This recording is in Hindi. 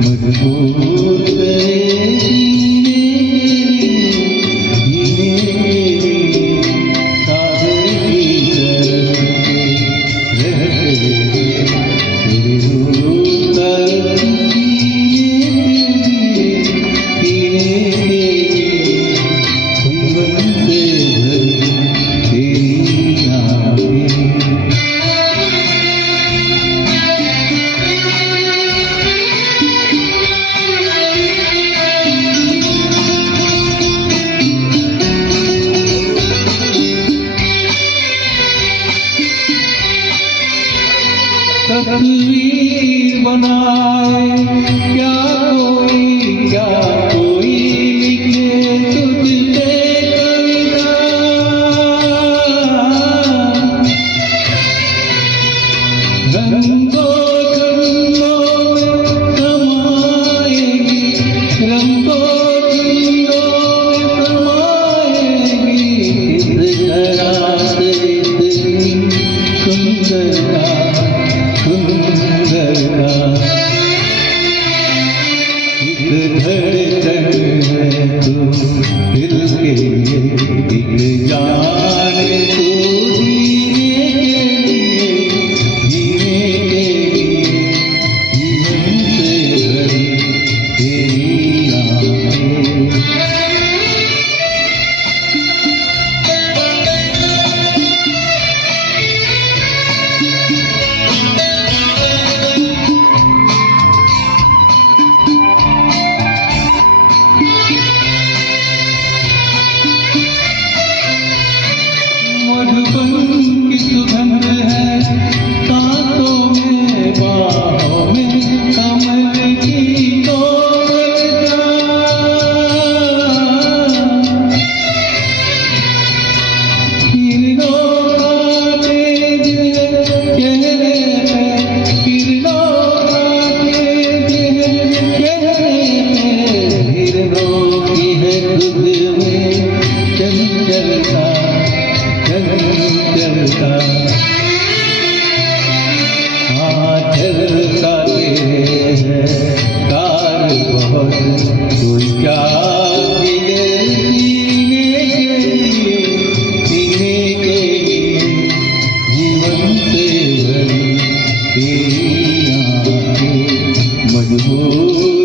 मजबूर करे तस्वीर बनाए क्या कोई लिखे तुझ पे कविता। रंगों रंगों में समाएगी, रंगों रंगों में समाएगी इस तरह से इतनी सुंदरता एक धड़कन है तू दिल के लिए, एक जान तू जीने के लिए जीवन से भरी तेरी आँखें। मधुबन की सुगंध है सांसों में, बाहों में कमल की कोमलता। किरणों का तेज है चेहरे पे, किरणों का तेज है चेहरे पे, हिरणों की है तुझ में चंचलता चलता। चलता है कार बहुत, कोई क्या मिले जीने के लिए जीवन से भरी तेरी आँखें। मजबूर